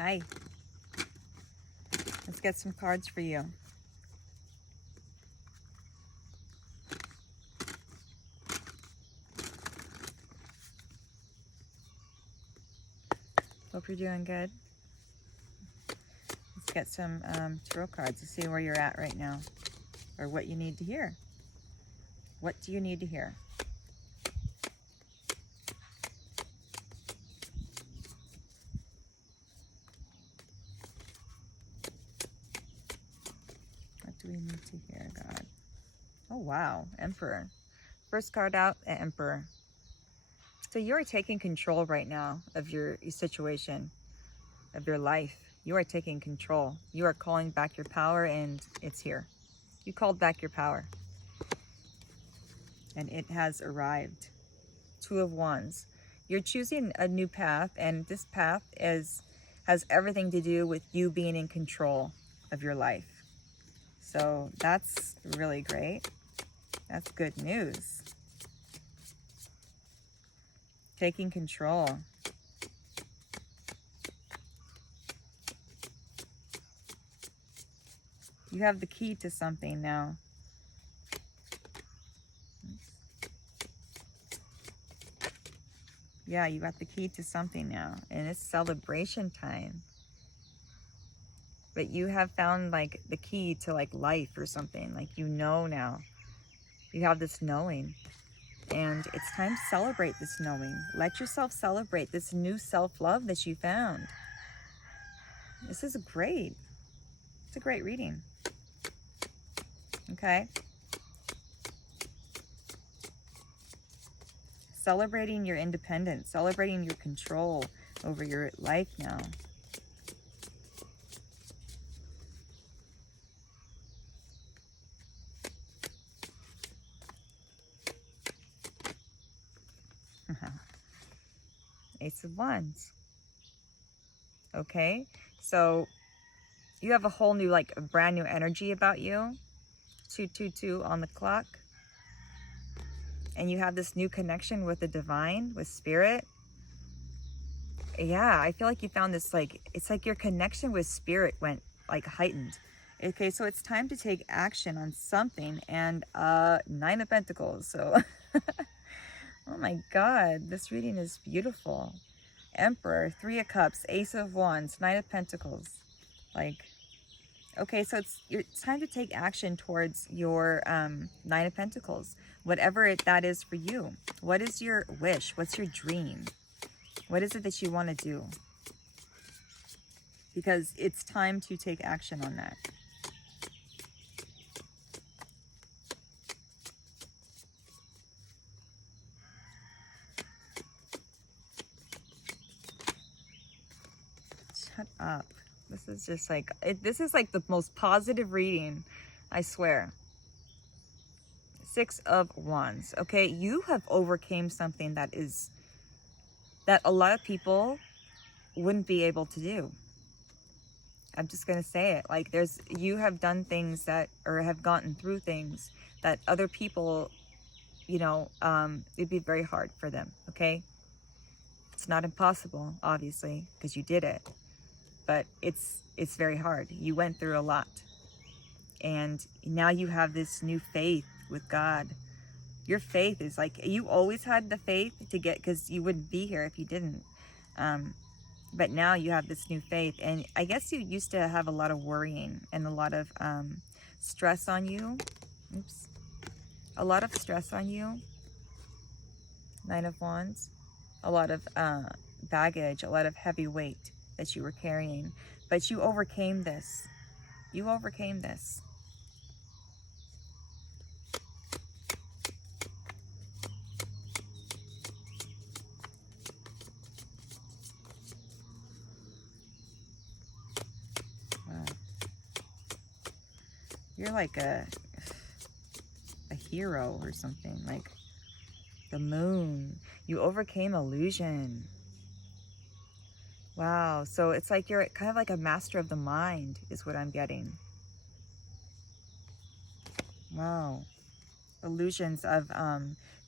Hi. Let's get some cards for you. Hope you're doing good. Let's get some tarot cards to see where you're at right now, or what you need to hear. What do you need to hear? What do we need to hear, God? Oh, wow. Emperor. First card out, the Emperor. So you're taking control right now of your situation, of your life. You are taking control. You are calling back your power, and it's here. You called back your power. And it has arrived. Two of Wands. You're choosing a new path, and this path has everything to do with you being in control of your life. So that's really great. That's good news. Taking control. You have the key to something now. Yeah, you got the key to something now, and it's celebration time. But you have found like the key to like life or something. Like, you know, now you have this knowing, and it's time to celebrate this knowing. Let yourself celebrate this new self-love that you found. This is great. It's a great reading. Okay. Celebrating your independence, celebrating your control over your life now. Ace of Wands. Okay, so you have a whole new, like a brand new energy about you. 222 on the clock. And you have this new connection with the divine, with spirit. Yeah, I feel like you found this, like, it's like your connection with spirit went like heightened. Okay, so it's time to take action on something. And Nine of Pentacles. So oh my God, this reading is beautiful. Emperor, Three of Cups, Ace of Wands, Knight of Pentacles. Like, okay, so it's time to take action towards your Nine of Pentacles, whatever that is for you. What is your wish? What's your dream? What is it that you want to do? Because it's time to take action on that. Shut up. This is just like, this is like the most positive reading, I swear. Six of Wands. Okay, you have overcame something that a lot of people wouldn't be able to do. I'm just gonna say it. Like, you have done things that, or have gotten through things that other people, you know, it'd be very hard for them. Okay, it's not impossible, obviously, because you did it, but it's very hard. You went through a lot, and now you have this new faith with God. Your faith is like, you always had the faith to get, because you wouldn't be here if you didn't. But now you have this new faith, and I guess you used to have a lot of worrying and a lot of stress on you. Oops. A lot of stress on you. Nine of Wands. A lot of baggage, a lot of heavy weight that you were carrying. But you overcame this. You overcame this. Wow. You're like a hero or something. Like the Moon. You overcame illusion. Wow. So it's like you're kind of like a master of the mind is what I'm getting. Wow. Illusions of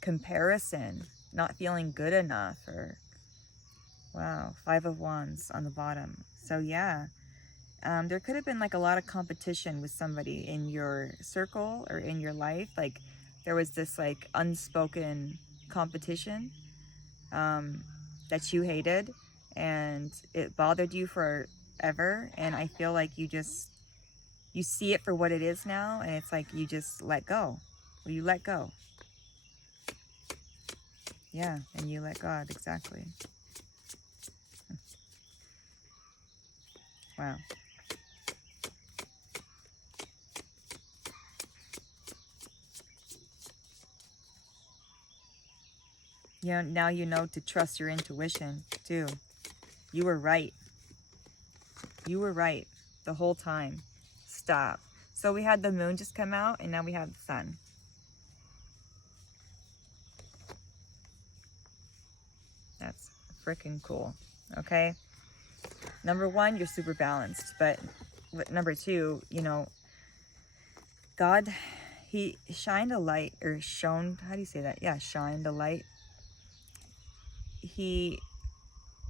comparison, not feeling good enough, or Wow, 5 of Wands on the bottom. So yeah, there could have been like a lot of competition with somebody in your circle or in your life. Like there was this like unspoken competition that you hated, and it bothered you forever. And I feel like you see it for what it is now, and it's like you just let go. Well, you let go. Yeah, and you let God, exactly. Wow. Yeah, now you know to trust your intuition too. You were right. You were right the whole time. Stop. So we had the moon just come out, and now we have the sun. That's freaking cool. Okay. Number one, you're super balanced. But number two, you know, God, he shined a light, or shone, how do you say that? Yeah, shined a light. He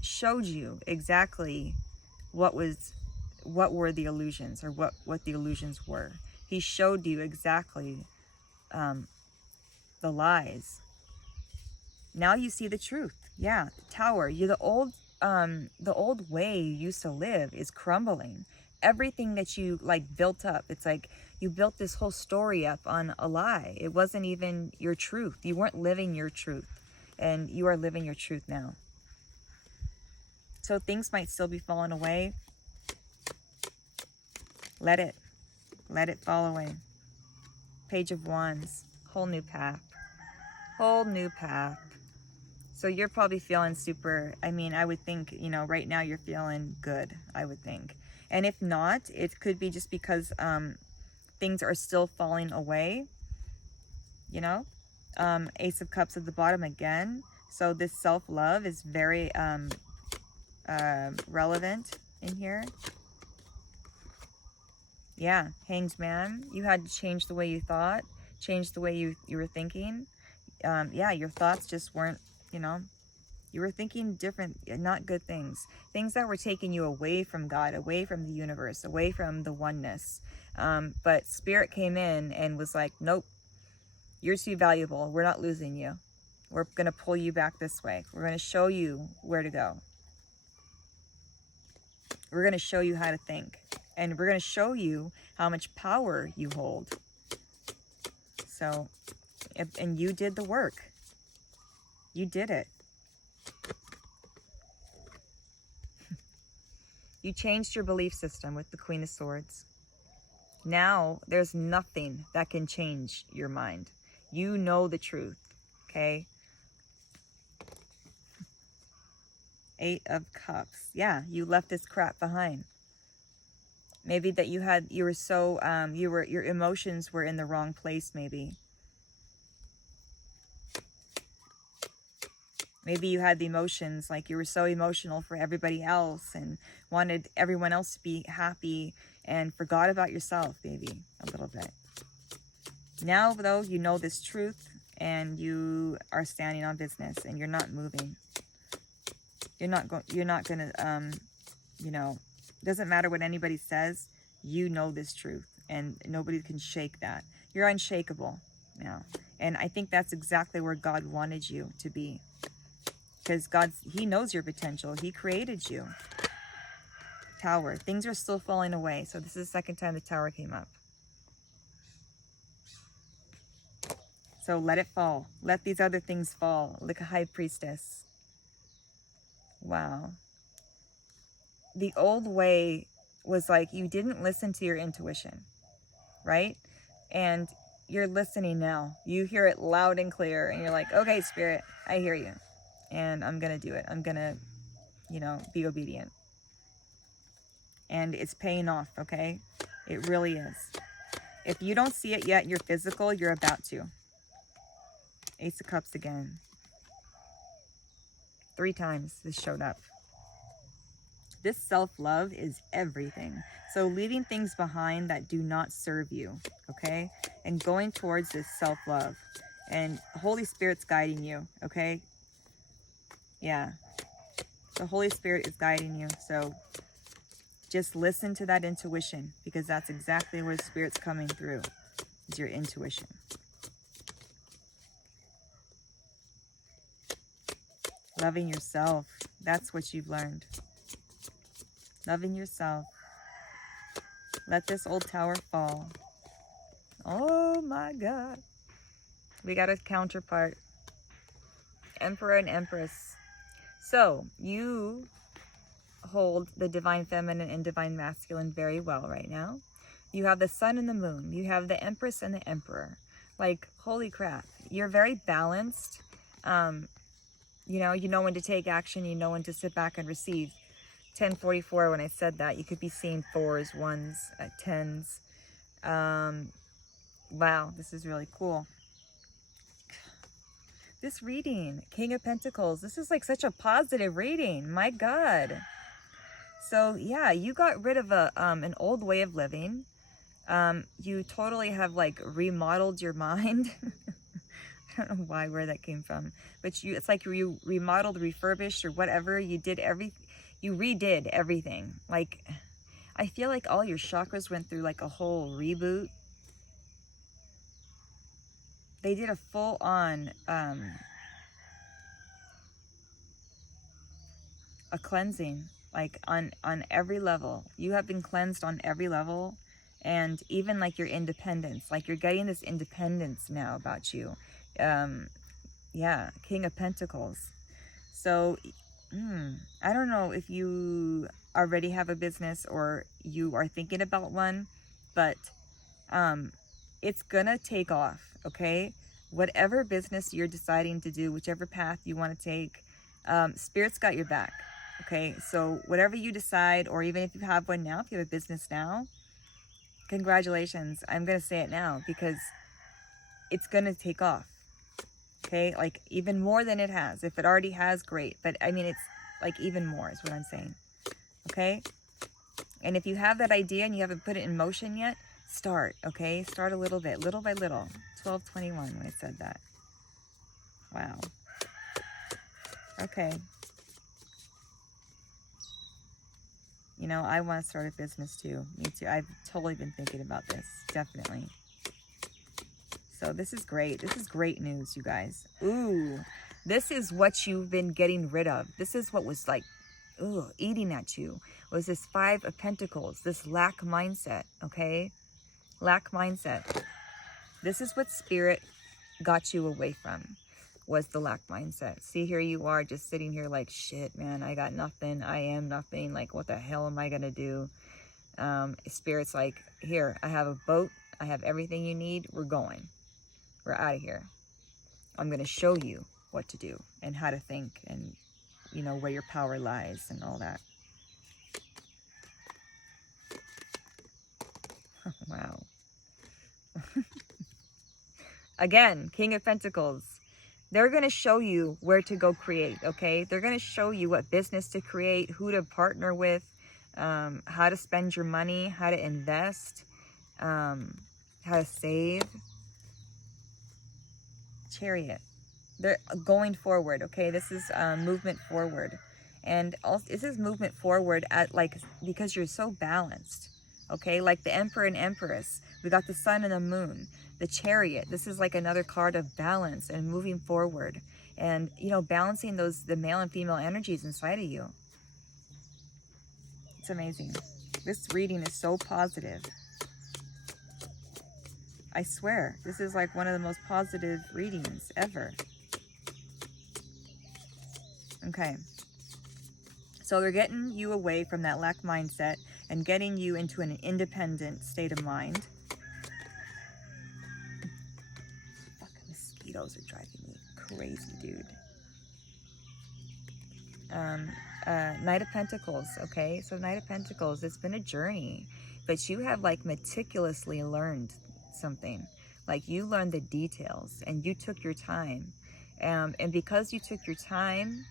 showed you exactly what were the illusions, or what the illusions were. He showed you exactly the lies. Now you see the truth. Yeah, the tower. The old way you used to live is crumbling. Everything that you like built up, it's like you built this whole story up on a lie. It wasn't even your truth. You weren't living your truth, and you are living your truth now. So things might still be falling away. Let it fall away. Page of Wands. Whole new path. Whole new path. So you're probably feeling super, I mean, I would think, you know, right now you're feeling good, I would think. And if not, it could be just because things are still falling away, you know. Ace of Cups at the bottom again. So this self-love is very relevant in here. Yeah, Hanged Man. You had to change the way you thought, change the way you were thinking. Yeah, your thoughts just weren't, you know, you were thinking different, not good things. Things that were taking you away from God, away from the universe, away from the oneness. But Spirit came in and was like, nope, you're too valuable. We're not losing you. We're going to pull you back this way. We're going to show you where to go. We're going to show you how to think. And we're going to show you how much power you hold. So, and you did the work. You did it. You changed your belief system with the Queen of Swords. Now, there's nothing that can change your mind. You know the truth, okay? 8 of Cups. Yeah, you left this crap behind. Maybe that you were so, your emotions were in the wrong place, maybe. Maybe you had the emotions, like you were so emotional for everybody else and wanted everyone else to be happy and forgot about yourself, maybe, a little bit. Now, though, you know this truth and you are standing on business and you're not moving. You're not going to, you know, doesn't matter what anybody says, you know this truth and nobody can shake that. You're unshakable now. And I think that's exactly where God wanted you to be. Because he knows your potential. He created you. Tower. Things are still falling away. So this is the second time the tower came up. So let it fall. Let these other things fall. Like a high priestess. Wow. The old way was like you didn't listen to your intuition. Right? And you're listening now. You hear it loud and clear. And you're like, okay, Spirit, I hear you. And I'm going to do it. I'm going to, you know, be obedient. And it's paying off, okay? It really is. If you don't see it yet in your physical, you're about to. Ace of Cups again. 3 times this showed up. This self-love is everything. So leaving things behind that do not serve you, okay? And going towards this self-love. And Holy Spirit's guiding you, okay? Yeah. The Holy Spirit is guiding you. So just listen to that intuition, because that's exactly where Spirit's coming through, is your intuition. Loving yourself. That's what you've learned. Loving yourself. Let this old tower fall. Oh my God. We got a counterpart. Emperor and Empress. So you hold the divine feminine and divine masculine very well right now. You have the sun and the moon. You have the Empress and the Emperor. Like, holy crap. You're very balanced. You know when to take action. You know when to sit back and receive. 1044, when I said that, you could be seeing 4s, 1s, 10s. Wow, this is really cool. This reading, King of Pentacles, this is like such a positive reading. My God. So yeah, you got rid of an old way of living. You totally have like remodeled your mind. I don't know where that came from, but it's like you remodeled, refurbished, or whatever. You redid everything. Like, I feel like all your chakras went through like a whole reboot. They did a full-on a cleansing, like on every level. You have been cleansed on every level, and even like your independence, like you're getting this independence now about you. Yeah, King of Pentacles. So I don't know if you already have a business or you are thinking about one, but it's gonna take off, okay? Whatever business you're deciding to do, whichever path you want to take, Spirit's got your back, okay? So whatever you decide, or even if you have one now, if you have a business now, congratulations. I'm gonna say it now because it's gonna take off, okay? Like even more than it has. If it already has, great. But I mean, it's like even more is what I'm saying, okay? And if you have that idea and you haven't put it in motion yet, start, okay? Start a little bit, little by little. 1221 when I said that. Wow. Okay. You know, I want to start a business too. Me too. I've totally been thinking about this. Definitely. So this is great. This is great news, you guys. Ooh. This is what you've been getting rid of. This is what was like, eating at you. Was this 5 of Pentacles. This lack mindset, okay? Lack mindset. This is what Spirit got you away from, was the lack mindset. See, here you are just sitting here like, shit, man, I got nothing. I am nothing. Like, what the hell am I going to do? Spirit's like, here, I have a boat. I have everything you need. We're going. We're out of here. I'm going to show you what to do and how to think and, you know, where your power lies and all that. Wow. Again, King of Pentacles. They're going to show you where to go create, okay? They're going to show you what business to create, who to partner with, how to spend your money, how to invest, how to save. Chariot. They're going forward, okay? This is movement forward. And also, this is movement forward at like, because you're so balanced, okay? Like the Emperor and Empress. We got the sun and the moon. The Chariot. This is like another card of balance and moving forward. And, you know, balancing the male and female energies inside of you. It's amazing. This reading is so positive. I swear, this is like one of the most positive readings ever. Okay. So they're getting you away from that lack mindset and getting you into an independent state of mind. Fucking mosquitoes are driving me crazy, dude. Knight of Pentacles, okay? So Knight of Pentacles, it's been a journey, but you have like meticulously learned something. Like you learned the details and you took your time. And because you took your time,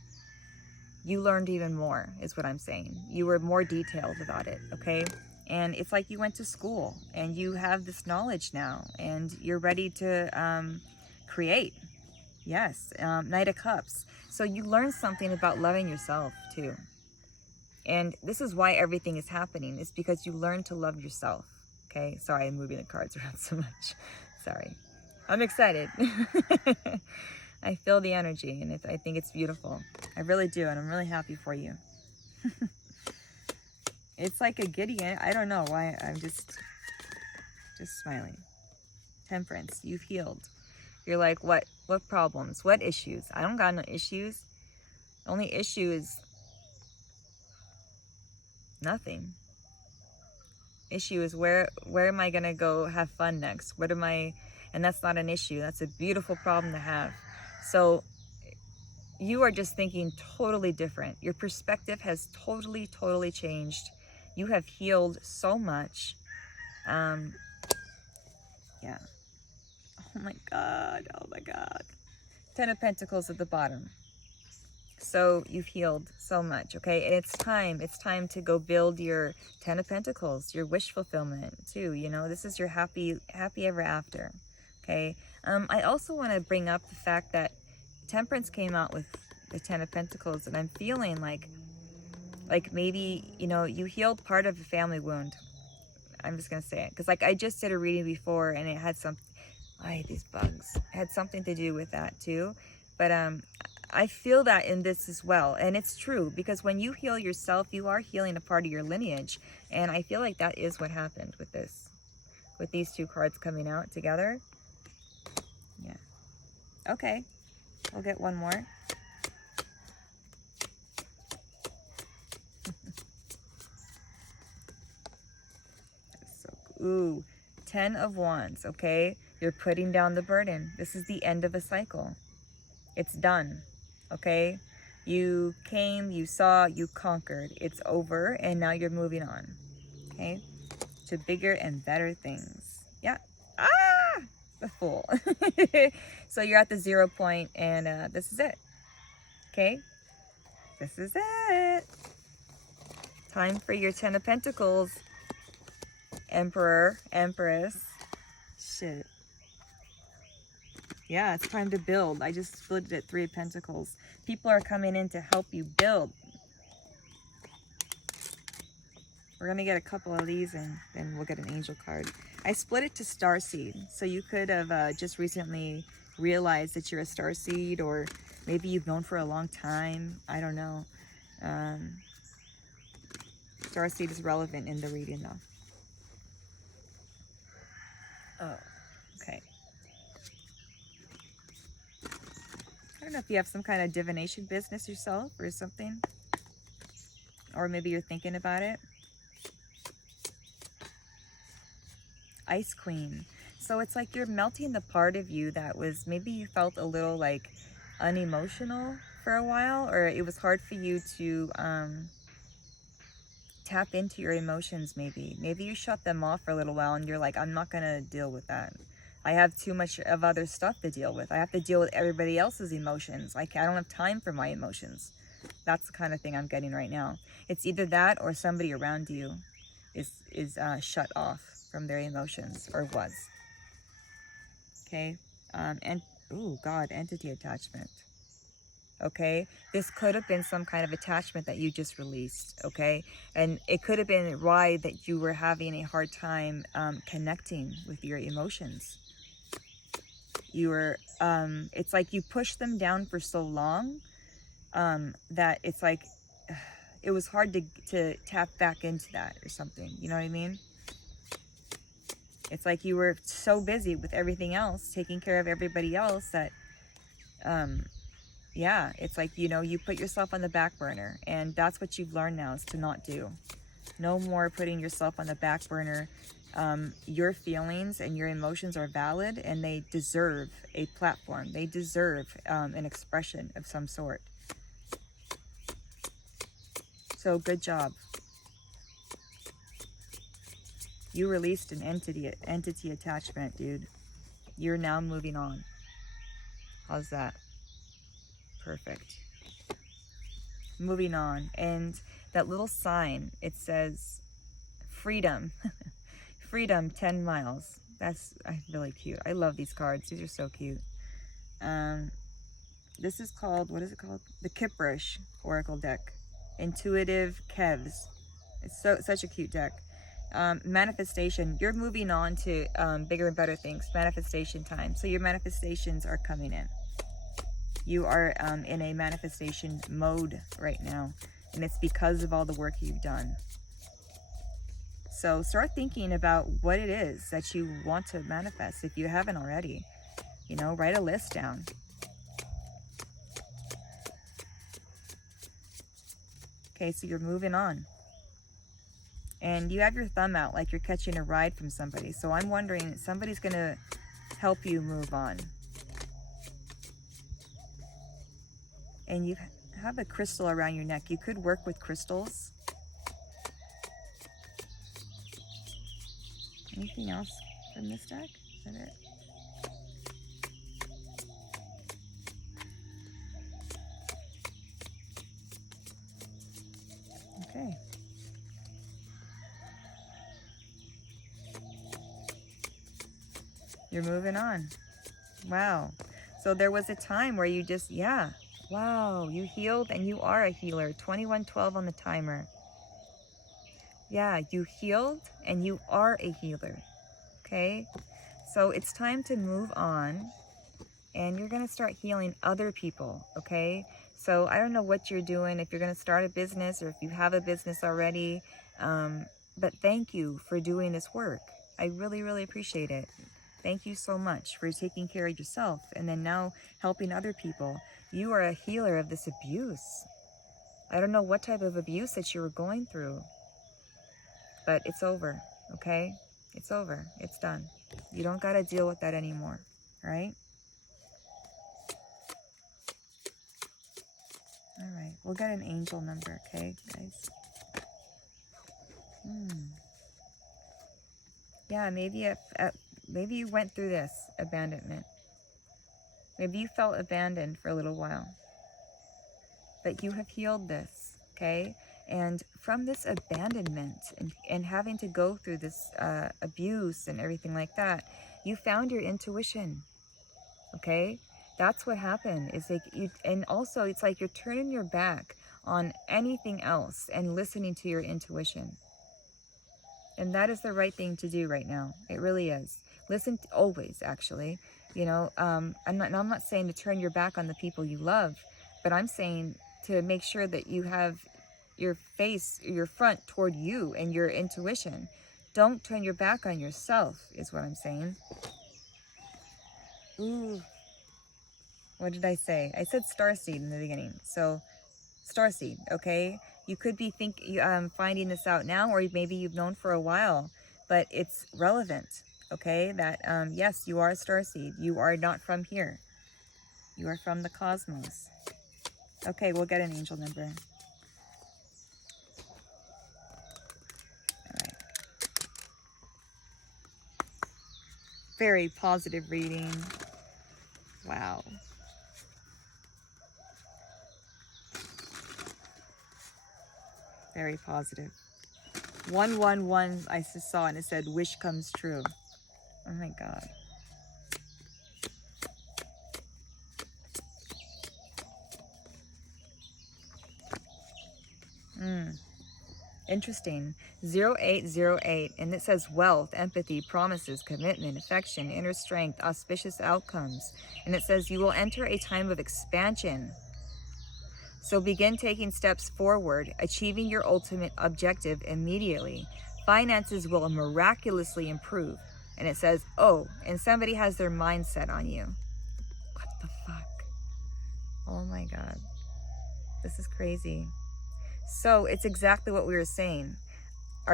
you learned even more, is what I'm saying. You were more detailed about it, okay? And it's like you went to school and you have this knowledge now and you're ready to create. Yes, Knight of Cups. So you learn something about loving yourself too. And this is why everything is happening. It's because you learn to love yourself. Okay, sorry, I'm moving the cards around so much. Sorry. I'm excited. I feel the energy, and I think it's beautiful. I really do, and I'm really happy for you. It's like a giddy. I don't know why. I'm just smiling. Temperance. You've healed. You're like, what problems? What issues? I don't got no issues. The only issue is nothing. Issue is where am I gonna go have fun next? And that's not an issue. That's a beautiful problem to have. So you are just thinking totally different. Your perspective has totally changed. You have healed so much. Yeah. Oh my God. Ten of Pentacles at the bottom. So you've healed so much, okay? And it's time to go build your Ten of Pentacles, your wish fulfillment too, you know? This is your happy ever after, okay? I also want to bring up the fact that Temperance came out with the Ten of Pentacles, and I'm feeling like maybe, you know, you healed part of a family wound. I'm just going to say it. Because like I just did a reading before, and it had I hate these bugs. It had something to do with that too. But I feel that in this as well. And it's true, because when you heal yourself, you are healing a part of your lineage. And I feel like that is what happened with this. With these two cards coming out together. Yeah. Okay. We'll get one more. Ooh, 10 of Wands, okay? You're putting down the burden. This is the end of a cycle. It's done, okay? You came, you saw, you conquered. It's over, and now you're moving on, okay? To bigger and better things. Yeah. Ah! The Fool. So you're at the 0 point, and this is it, okay? This is it. Time for your 10 of Pentacles. Emperor, Empress. Shit. Yeah, it's time to build. I just split it at 3 of Pentacles. People are coming in to help you build. We're going to get a couple of these, and then we'll get an angel card. I split it to Starseed. So you could have just recently realized that you're a Starseed, or maybe you've known for a long time. I don't know. Starseed is relevant in the reading, though. Oh, okay. I don't know if you have some kind of divination business yourself or something. Or maybe you're thinking about it. Ice Queen. So it's like you're melting the part of you that was, maybe you felt a little like unemotional for a while, or it was hard for you to tap into your emotions. Maybe you shut them off for a little while, and you're like, I'm not gonna deal with that. I have too much of other stuff to deal with. I have to deal with everybody else's emotions. I don't have time for my emotions. That's the kind of thing I'm getting right now. It's either that, or somebody around you is shut off from their emotions, or was. Okay. And oh God, entity attachment. Okay, this could have been some kind of attachment that you just released, okay? And it could have been why that you were having a hard time connecting with your emotions. You were, it's like you pushed them down for so long that it's like, it was hard to tap back into that or something, you know what I mean? It's like you were so busy with everything else, taking care of everybody else, that, yeah, it's like, you know, you put yourself on the back burner, and that's what you've learned now, is to not do. No more putting yourself on the back burner. Your feelings and your emotions are valid, and they deserve a platform. They deserve an expression of some sort. So good job. You released an entity attachment, dude. You're now moving on. How's that? Perfect. Moving on. And that little sign, it says freedom. Freedom 10 miles. That's really cute. I love these cards. These are so cute. This is called, what is it called? The Kiprish Oracle deck. Intuitive Kevs. It's such a cute deck. Manifestation. You're moving on to bigger and better things. Manifestation time. So your manifestations are coming in. You are in a manifestation mode right now. And it's because of all the work you've done. So start thinking about what it is that you want to manifest if you haven't already. You know, write a list down. Okay, so you're moving on. And you have your thumb out like you're catching a ride from somebody. So I'm wondering, somebody's going to help you move on. And you have a crystal around your neck. You could work with crystals. Anything else from this deck? Is that it? Okay. You're moving on. Wow. So there was a time where you just, yeah. Wow. You healed and you are a healer. 2112 on the timer. Yeah, you healed and you are a healer. Okay. So it's time to move on and you're going to start healing other people. Okay. So I don't know what you're doing, if you're going to start a business or if you have a business already. But thank you for doing this work. I really, really appreciate it. Thank you so much for taking care of yourself and then now helping other people. You are a healer of this abuse. I don't know what type of abuse that you were going through, but it's over, okay? It's over. It's done. You don't got to deal with that anymore, right? All right. We'll get an angel number, okay, guys? Yeah, maybe you went through this abandonment. Maybe you felt abandoned for a little while. But you have healed this, okay? And from this abandonment and having to go through this abuse and everything like that, you found your intuition, okay? That's what happened. It's like and also it's like you're turning your back on anything else and listening to your intuition. And that is the right thing to do right now. It really is. Listen to, always, actually. You know, I'm not saying to turn your back on the people you love, but I'm saying to make sure that you have your front toward you and your intuition. Don't turn your back on yourself, is what I'm saying. Ooh. What did I say? I said starseed in the beginning. So, starseed, okay? You could be finding this out now, or maybe you've known for a while, but it's relevant, okay? That, yes, you are a starseed. You are not from here. You are from the cosmos. Okay, we'll get an angel number. All right. Very positive reading. Wow. Very positive. 111 I just saw and it said wish comes true. Oh my God. Interesting. 0808 and it says wealth, empathy, promises, commitment, affection, inner strength, auspicious outcomes. And it says you will enter a time of expansion. So begin taking steps forward, achieving your ultimate objective immediately. Finances will miraculously improve. And it says, oh, and somebody has their mind set on you. What the fuck? Oh my God. This is crazy. So it's exactly what we were saying.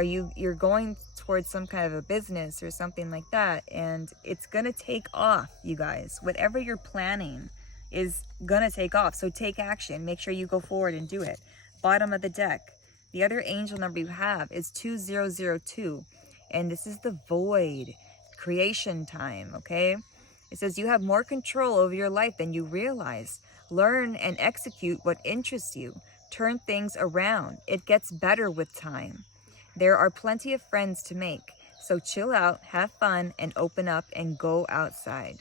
You're going towards some kind of a business or something like that, and it's gonna take off, you guys. Whatever you're planning is gonna take off. So take action. Make sure you go forward and do it. Bottom of the deck. The other angel number you have is 2002. And this is the void. Creation time, okay? It says you have more control over your life than you realize. Learn and execute what interests you. Turn things around. It gets better with time. There are plenty of friends to make. So chill out, have fun, and open up and go outside.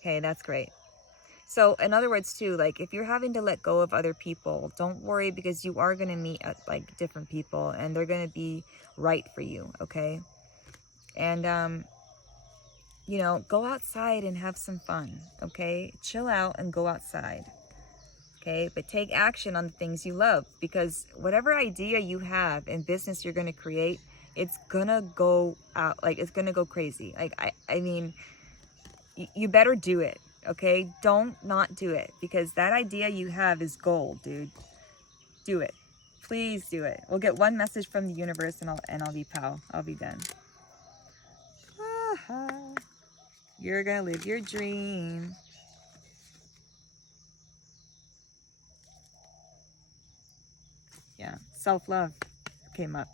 Okay, that's great. So in other words too, like if you're having to let go of other people, don't worry, because you are going to meet like different people and they're going to be right for you. Okay. And, you know, go outside and have some fun. Okay. Chill out and go outside. Okay. But take action on the things you love, because whatever idea you have in business you're going to create, it's going to go out, like it's going to go crazy. Like, I mean, you better do it. Okay, don't not do it, because that idea you have is gold, dude. Do it. Please do it. We'll get one message from the universe and I'll be pal. I'll be done. You're gonna live your dream. Yeah, self-love came up.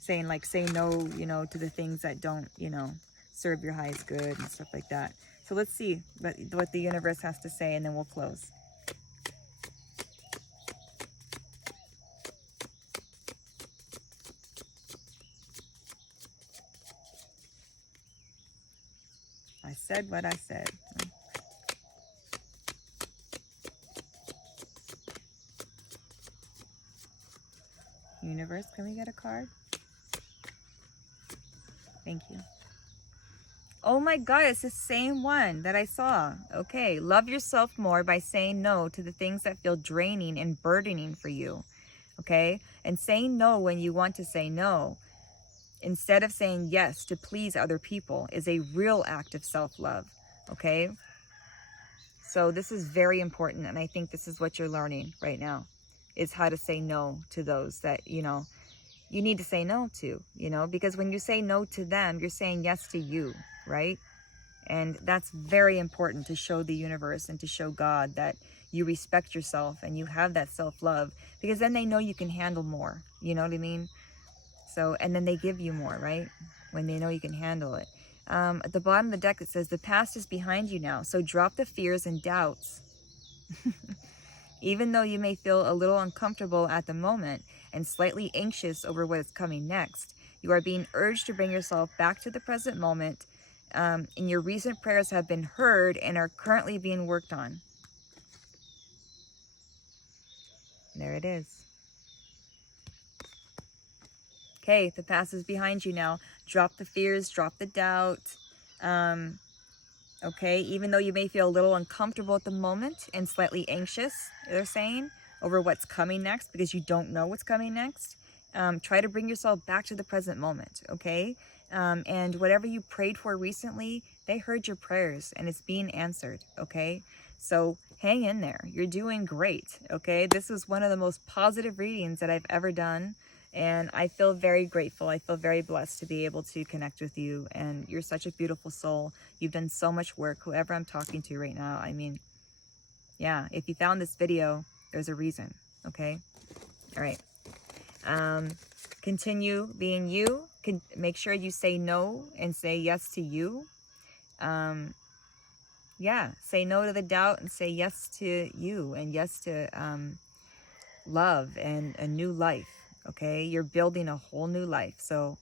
Saying like, say no, you know, to the things that don't, you know, serve your highest good and stuff like that. So let's see what the universe has to say, and then we'll close. I said what I said. Universe, can we get a card? Thank you. Oh my God, it's the same one that I saw. Okay, love yourself more by saying no to the things that feel draining and burdening for you. Okay, and saying no when you want to say no, instead of saying yes to please other people, is a real act of self-love. Okay, so this is very important, and I think this is what you're learning right now, is how to say no to those that, you know, you need to say no to, you know, because when you say no to them, you're saying yes to you, right? And that's very important to show the universe and to show God that you respect yourself and you have that self-love, because then they know you can handle more. You know what I mean? So, and then they give you more, right? When they know you can handle it. At the bottom of the deck, it says, the past is behind you now. So drop the fears and doubts. Even though you may feel a little uncomfortable at the moment and slightly anxious over what is coming next, you are being urged to bring yourself back to the present moment. And your recent prayers have been heard and are currently being worked on. There it is. Okay, the past is behind you now. Drop the fears, drop the doubt. Okay, even though you may feel a little uncomfortable at the moment and slightly anxious, they're saying, over what's coming next, because you don't know what's coming next, try to bring yourself back to the present moment, okay? And whatever you prayed for recently, they heard your prayers and it's being answered, okay? So hang in there. You're doing great, okay? This was one of the most positive readings that I've ever done. And I feel very grateful. I feel very blessed to be able to connect with you. And you're such a beautiful soul. You've done so much work, whoever I'm talking to right now. I mean, yeah, if you found this video, there's a reason, okay? All right. Continue being you. Make sure you say no and say yes to you. Yeah, say no to the doubt and say yes to you, and yes to love and a new life. Okay, you're building a whole new life. So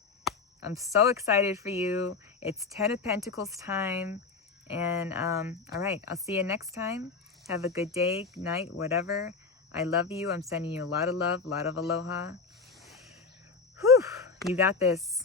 I'm so excited for you. It's 10 of Pentacles time. And all right, I'll see you next time. Have a good day, night, whatever. I love you. I'm sending you a lot of love, a lot of aloha. Whew, you got this.